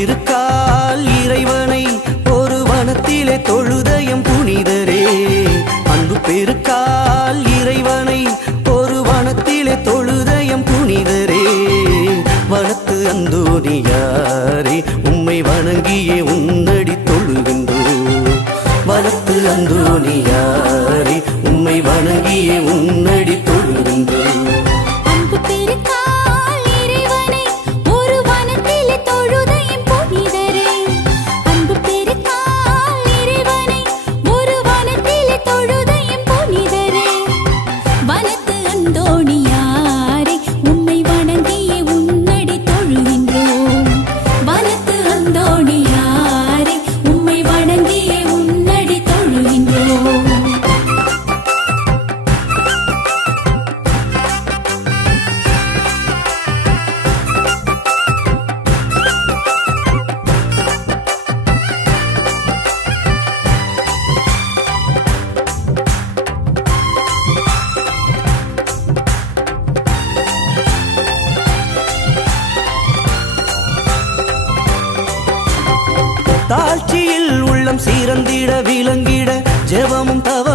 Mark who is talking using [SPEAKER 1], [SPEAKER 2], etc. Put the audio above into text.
[SPEAKER 1] திருக்கால் இறைவனை ஒரு வனத்திலே தொழுதயம் புனிதரே. அன்பு பெருக்கால் இறைவனை ஒரு வனத்திலே தொழுதயம் புனிதரே. வனத்து அந்தோனியாரே உம்மை வணங்கியே உன்னடி தொழுகின்றோம் வனத்து அந்தோனியாரே உம்மை வணங்கியே உன்னடி தாழ்ச்சியில் உள்ளம் சீரந்திட விளங்கிட ஜெபமும் தவ